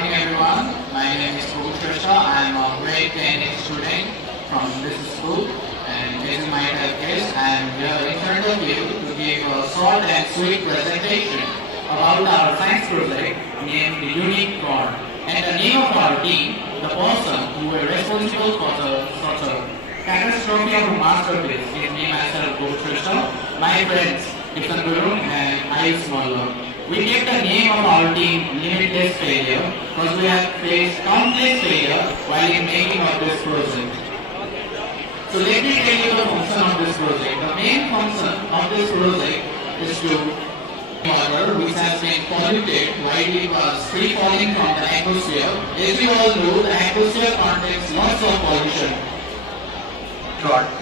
morning everyone. My name is pjoct. I am a grade 10 student from this school and this is my case. I am here in front of you to give a short and sweet presentation about our science project named Unique Cord. And the name of our team, the person who were responsible for such a catastrophe of a masterpiece is me myself pjoct, my friends Kithan Guru and Ayush Mallah. We get the name of our team Limitless Failure because we have faced countless failure while in making of this project. So let me tell you the function of this project. The main function of this project is to water which has been polluted while it was free falling from the atmosphere. As you all know, the atmosphere contains lots of pollution.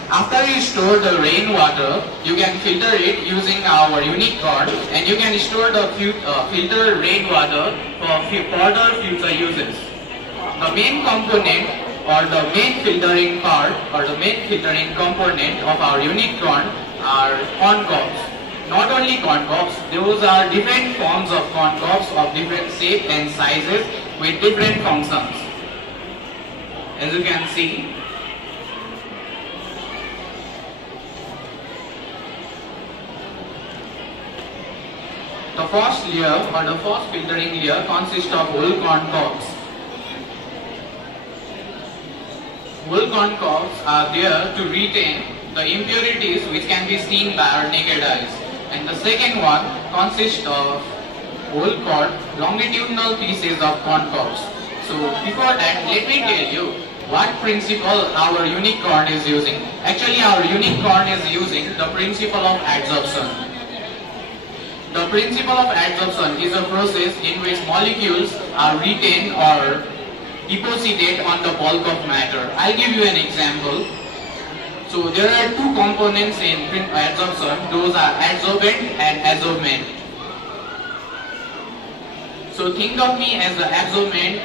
After you store the rainwater, you can filter it using our unique cord, and you can store the filtered rainwater for further future uses. The main component or the main filtering part or the main filtering component of our unique cord are corn cobs. Not only corn cobs, those are different forms of corn cobs of different shape and sizes with different functions. As you can see, the first layer or the first filtering layer consists of whole corn cobs. Whole corn cobs are there to retain the impurities which can be seen by our naked eyes. And the second one consists of whole cord longitudinal pieces of corn cobs. So before that, let me tell you what principle our unique cord is using. Actually, our unique cord is using the principle of adsorption. The principle of adsorption is a process in which molecules are retained or deposited on the bulk of matter. I'll give you an example. So there are two components in adsorption. Those are adsorbent and adsorbent. So think of me as the adsorbent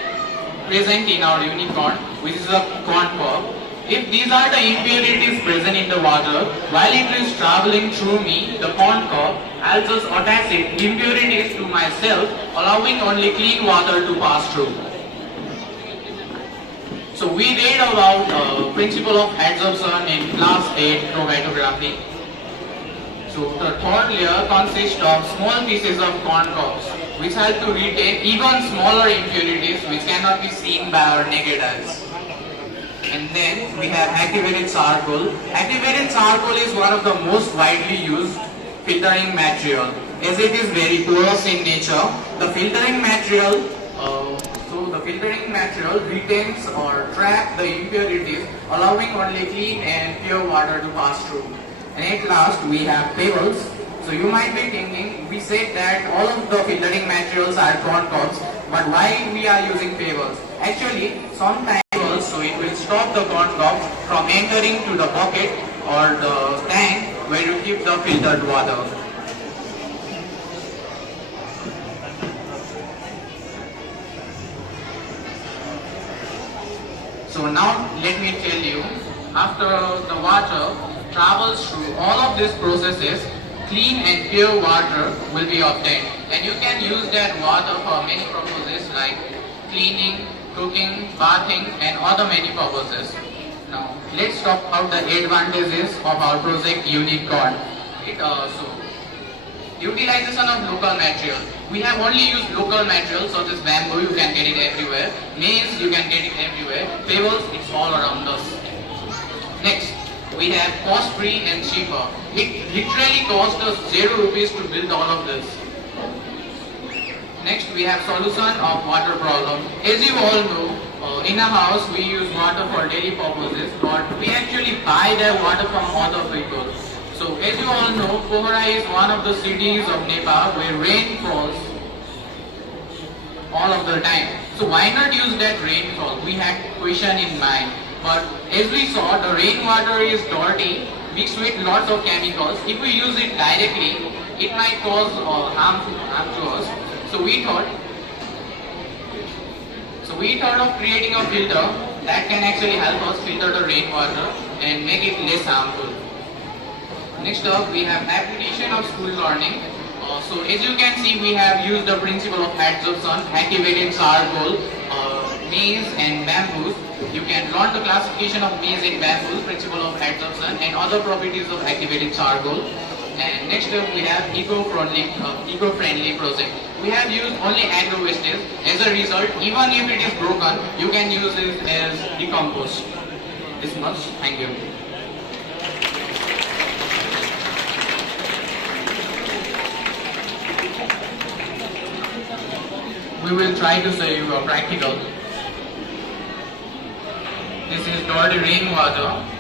present in our unique cord, which is a corn cob. If these are the impurities present in the water, while it is traveling through me, the corn cob, I'll just attach it impurities to myself, allowing only clean water to pass through. So we read about the principle of adsorption in class 8 chromatography. So the third layer consists of small pieces of corn cobs, which help to retain even smaller impurities which cannot be seen by our naked eyes. And then we have activated charcoal. Activated charcoal is one of the most widely used filtering material, as it is very porous in nature. The filtering material retains or traps the impurities, allowing only clean and pure water to pass through. And at last we have pebbles. So you might be thinking, we said that all of the filtering materials are corn cobs, but why we are using pebbles? Actually, sometimes so it will stop the corn cob from entering to the bucket or the tank where you keep the filtered water. So now let me tell you, after the water travels through all of these processes, clean and pure water will be obtained, and you can use that water for many purposes like cleaning, cooking, bathing and other many purposes. Now let's talk about the advantages of our project Unique Cord. Utilization of local material. We have only used local materials such as bamboo, you can get it everywhere. Maize, you can get it everywhere. Pebbles, it's all around us. Next, we have cost-free and cheaper. It literally cost us 0 rupees to build all of this. Next, we have solution of water problem. As you all know, in a house we use water for daily purposes, but we actually buy that water from other people. So as you all know, Pokhara is one of the cities of Nepal where rain falls all of the time. So why not use that rainfall? We had question in mind. But as we saw, the rainwater is dirty, mixed with lots of chemicals. If we use it directly, it might cause harm to us. So we thought of creating a filter that can actually help us filter the rainwater and make it less harmful. Next up, we have application of school learning. So as you can see, we have used the principle of adsorption, activated charcoal, maize and bamboos. You can learn the classification of maize and bamboos, principle of adsorption, and other properties of activated charcoal. And next up we have eco-friendly project. We have used only agro wastage. As a result, even if it is broken, you can use it as decompost. This much. Thank you. We will try to show you a practical. This is dirty rainwater.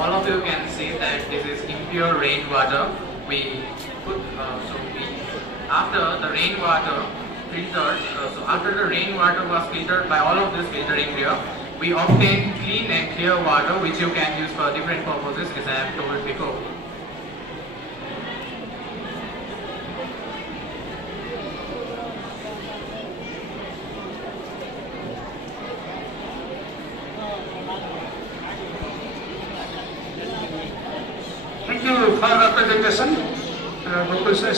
All of you can see that this is impure rainwater. After the rainwater filtered, after the rainwater was filtered by all of this filtering here, we obtain clean and clear water which you can use for different purposes, as I have told before. Thank you for the presentation, Gokul sir.